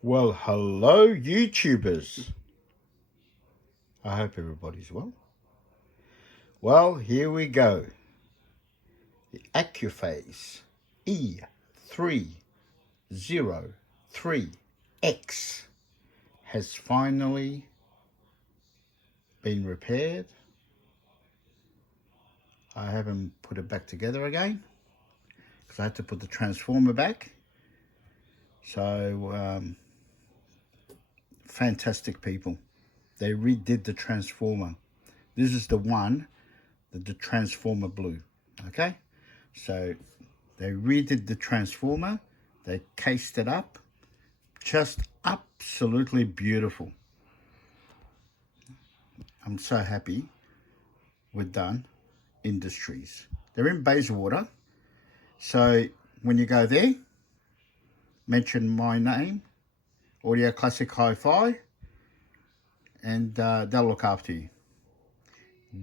Well, hello YouTubers. I hope everybody's well. Well, here we go. The Accuphase E-303X has finally been repaired. I haven't put it back together again because I had to put the transformer back. So, fantastic people. They redid the transformer. This is the one that the transformer blew. Okay, so they redid the transformer, they cased it up, just absolutely beautiful. I'm so happy with DYNE Industries. They're in Bayswater, so when you go there, mention my name, Audio Classic Hi-Fi, and they'll look after you.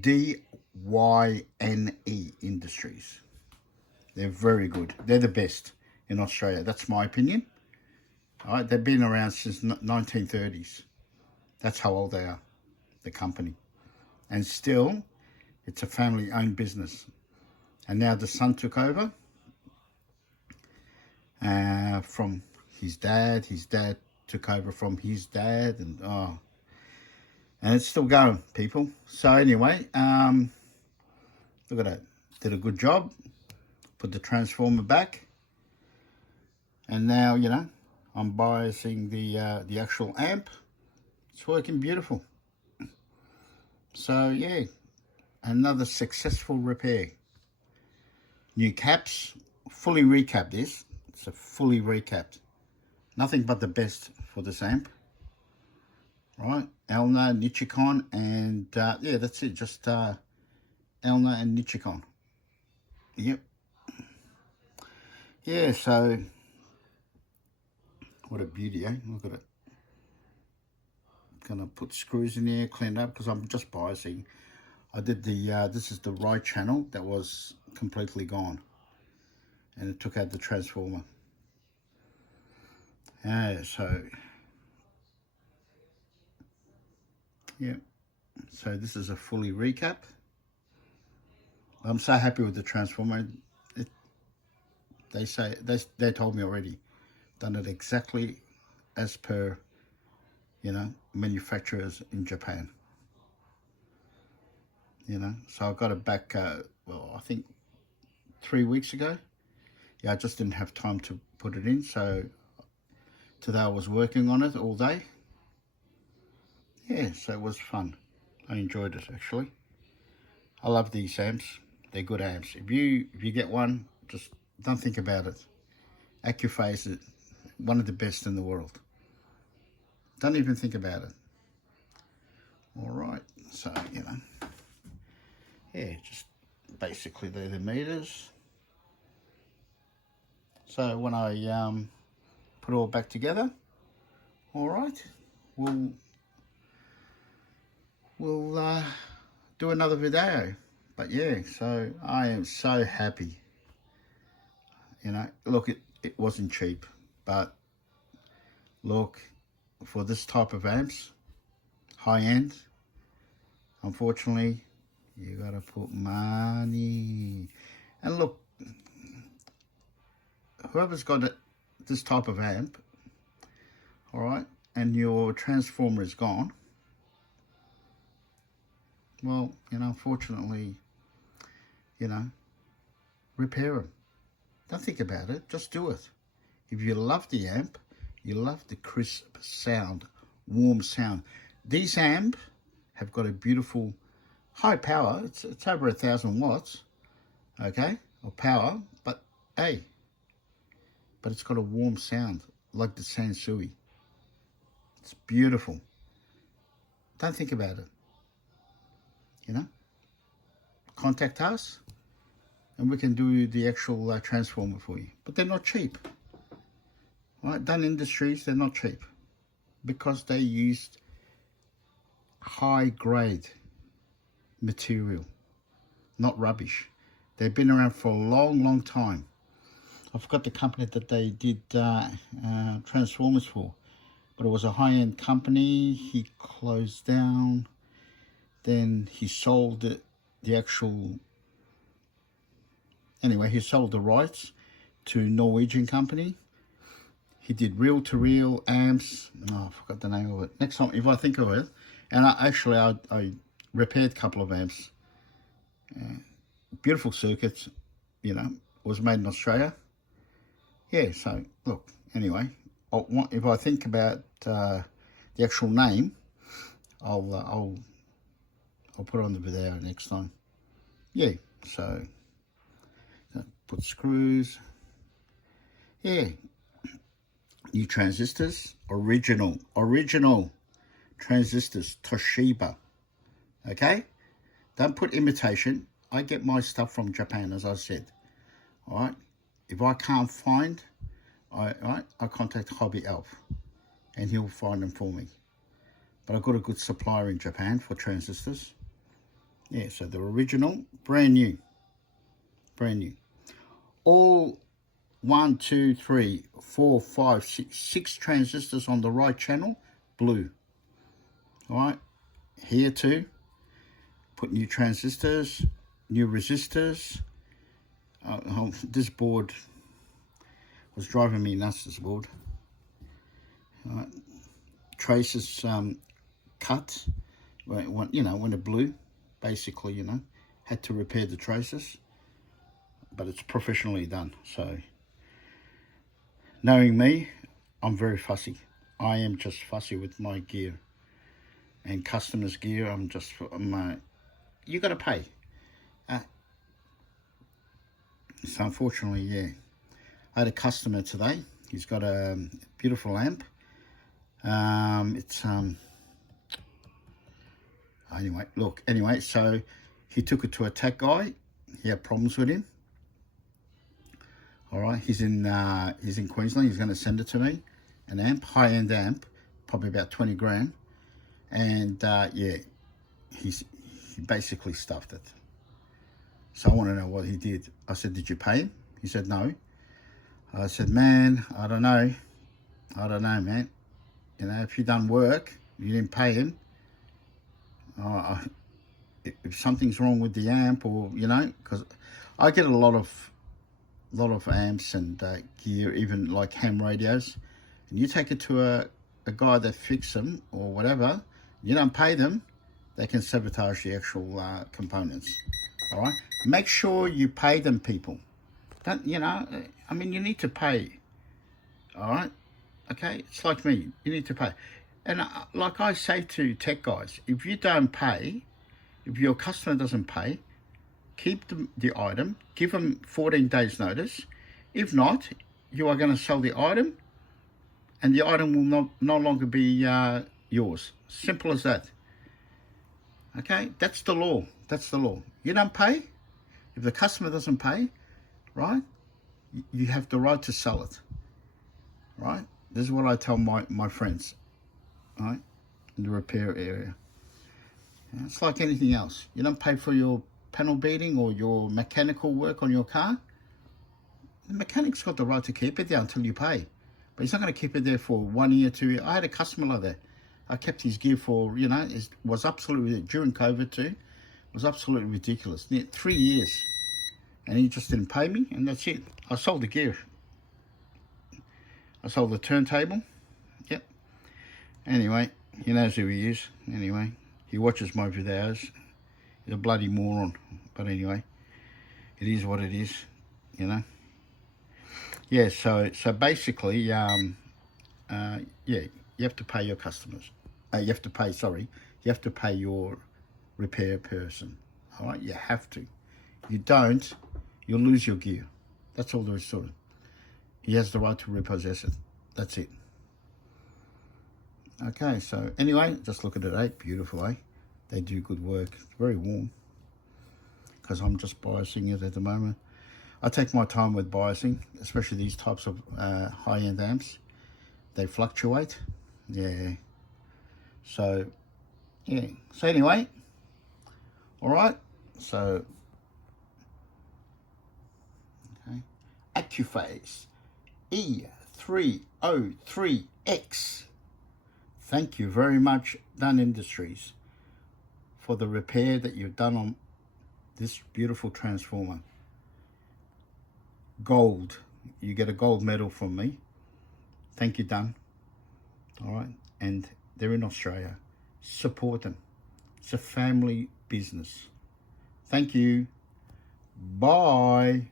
DYNE Industries. They're very good. They're the best in Australia. That's my opinion. All right, they've been around since 1930s. That's how old they are, the company. And still, it's a family-owned business. And now the son took over from his dad. His dad took over from his dad, and it's still going, people. So anyway, look at that. Did a good job. Put the transformer back, and now I'm biasing the actual amp. It's working beautiful. So yeah, another successful repair. New caps, fully recapped this. It's a fully recapped. Nothing but the best for this amp. Right, Elna, Nichicon, and yeah, that's it. Just Elna and Nichicon. Yep. Yeah, so what a beauty, eh? Look at it. Gonna put screws in there, clean it up, because I'm just biasing. I did the this is the right channel that was completely gone, and it took out the transformer. Yeah, so yeah, so this is a fully recap. I'm so happy with the transformer. They told me already, done it exactly as per manufacturers in Japan. So I got it back well, I think 3 weeks ago. Yeah, I just didn't have time to put it in, so today I was working on it all day. Yeah, so it was fun. I enjoyed it, actually. I love these amps. They're good amps. If you get one, just don't think about it. Accuphase is one of the best in the world. Don't even think about it. All right, so yeah, just basically they're the meters. So when I put it all back together, all right, we'll do another video. But yeah, so I am so happy. Look, it wasn't cheap, but look, for this type of amps, high end, unfortunately, you gotta put money. And look, whoever's got this type of amp, all right, and your transformer is gone, well, unfortunately, repair them. Don't think about it, just do it. If you love the amp, you love the crisp sound, warm sound. These amps have got a beautiful high power. It's over 1,000 watts, okay, of power, but hey, but it's got a warm sound like the Sansui. It's beautiful. Don't think about it. Contact us and we can do the actual transformer for you. But they're not cheap. Right? DYNE Industries, they're not cheap because they used high grade material, not rubbish. They've been around for a long, long time. I forgot the company that they did transformers for. but it was a high-end company. He closed down. Then he sold the actual, anyway, he sold the rights to Norwegian company. He did reel-to-reel amps. Oh, I forgot the name of it. Next time, if I think of it. And I repaired a couple of amps. Beautiful circuits, you know, was made in Australia. Yeah, so, look, anyway, if I think about the actual name, I'll put it on the video next time. Yeah, so, put screws. Yeah. New transistors, original transistors, Toshiba. Okay, don't put imitation. I get my stuff from Japan, as I said. All right, if I can't find, I contact Hobbyalf, and he'll find them for me. But I've got a good supplier in Japan for transistors. Yeah, so they're original, brand new. All 1, 2, 3, 4, 5, 6 transistors on the right channel, blue. All right, here too, put new transistors, new resistors. This board was driving me nuts, this board. All right. Traces cut, you know, when it blew, basically, you know, had to repair the traces, but it's professionally done, so. Knowing me, I'm very fussy. I am just fussy with my gear. And customers' gear, you got to pay. So unfortunately, yeah. I had a customer today. He's got a beautiful amp. Anyway, so he took it to a tech guy. He had problems with him. All right, he's in Queensland. He's going to send it to me, an amp, high-end amp, probably about 20 grand. And yeah, he basically stuffed it. So I want to know what he did. I said, did you pay him? He said, no. I said, man, I don't know, man. You know, if you done work, you didn't pay him. If something's wrong with the amp, or, you know, because I get a lot of amps and gear, even like ham radios, and you take it to a guy that fixes them or whatever, you don't pay them, they can sabotage the actual components. All right, make sure you pay them, people. Don't, you know, I mean, you need to pay. All right, okay, it's like me, you need to pay. And like I say to tech guys, if you don't pay, if your customer doesn't pay, keep the item, give them 14 days notice. If not, you are going to sell the item, and the item will no longer be yours. Simple as that. Okay, that's the law. That's the law. You don't pay. If the customer doesn't pay, right, you have the right to sell it. Right? This is what I tell my friends, right, in the repair area. It's like anything else. You don't pay for your panel beating or your mechanical work on your car. The mechanic's got the right to keep it there until you pay. But he's not going to keep it there for 1 year, 2 years. I had a customer like that. I kept his gear for, you know, it was absolutely, during COVID too, it was absolutely ridiculous. 3 years. And he just didn't pay me, and that's it. I sold the gear. I sold the turntable. Yep. Anyway, he knows who he is. Anyway, he watches my videos. He's a bloody moron. But anyway, it is what it is, you know. Yeah, so basically, yeah, you have to pay your customers. You have to pay your repair person. All right, you have to. If you don't, you'll lose your gear. That's all there is to it. He has the right to repossess it. That's it. Okay, so anyway, just look at it, eh? Beautiful, eh? They do good work. It's very warm because I'm just biasing it at the moment. I take my time with biasing, especially these types of high-end amps. They fluctuate. Yeah. So, yeah. So anyway, all right. So, okay. Accuphase E-303X Thank you very much, DYNE Industries, for the repair that you've done on this beautiful transformer. Gold. You get a gold medal from me. Thank you, DYNE. All right. And they're in Australia. Support them. It's a family business. Thank you. Bye.